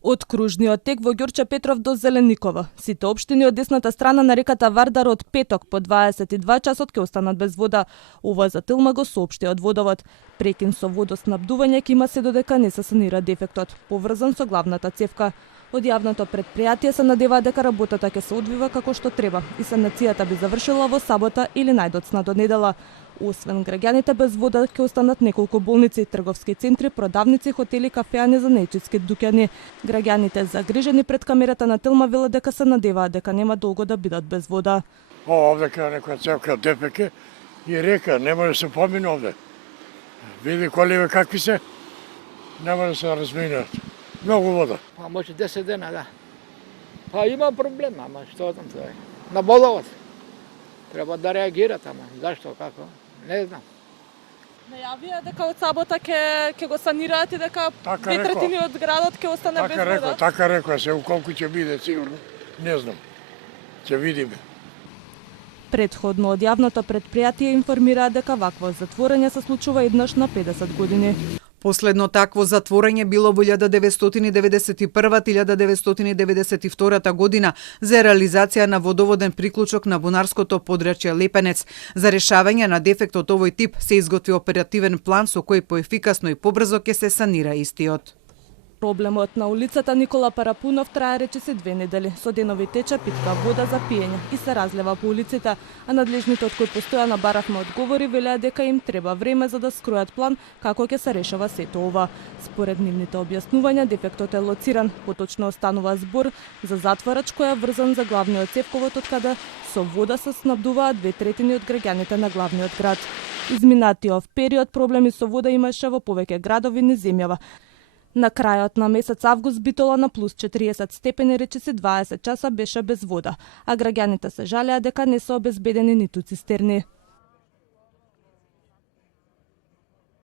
Од кружниот тек во Ѓорче Петров до Зеленикова. Сите општини од десната страна на реката Вардар од петок по 22 часот ќе останат без вода. Ова за Тилма го соопшти од водовод. Прекин со водоснабдување ќе има се додека не се санира дефектот, поврзан со главната цевка. Од јавното предпријатие се надеваат дека работата ќе се одвива како што треба и санацијата би завршила во сабота или најдоцна до недела. Освен граѓаните без вода ќе останат неколку болници, трговски центри, продавници, хотели, кафеани за нејчински дуќани. Граѓаните загрижени пред камерата на Тилма велат дека се надеваат дека нема долго да бидат без вода. Овде кај некоја цевка ДПК и река, не може да се помине овде. Види коливе какви се, нема да се разминат. Многу вода. Па може 10 дена, да. Па има проблем, ама што там тоа е. На водовод. Треба да реагират, ама зашто, како? Не знам. Најавија дека од сабота ќе го санираат и дека 2/3 од градот ќе остане без вода. Така рекоа, се колку ќе биде сигурно, не знам. Ќе видиме. Предходно од јавното предпријатие информираат дека вакво затворање се случува еднаш на 50 години. Последно такво затворање било во 1991-1992 година за реализација на водоводен приклучок на бунарското подрачје Лепенец. За решавање на дефектот овој тип се изготви оперативен план со кој поефикасно и побрзо ќе се санира истиот. Проблемот на улицата Никола Парапунов трае речиси 2 недели. Со денови тече питка вода за пиење и се разлева по улиците, а надлежните од кои постојано баравме одговори велеа дека им треба време за да скројат план како ќе се решава сето ова. Според нивните објаснувања, дефектот е лоциран, поточно останува збор за затворач кој е врзан за главниот цевковод од каде со вода се снабдуваат 2/3 од граѓаните на главниот град. Изминатиот период проблеми со вода имаше во повеќе градови низ земјава. На крајот на месец август Битола на плюс 40 степени речиси 20 часа беше без вода, а граѓаните се жалеа дека не се обезбедени ниту цистерни.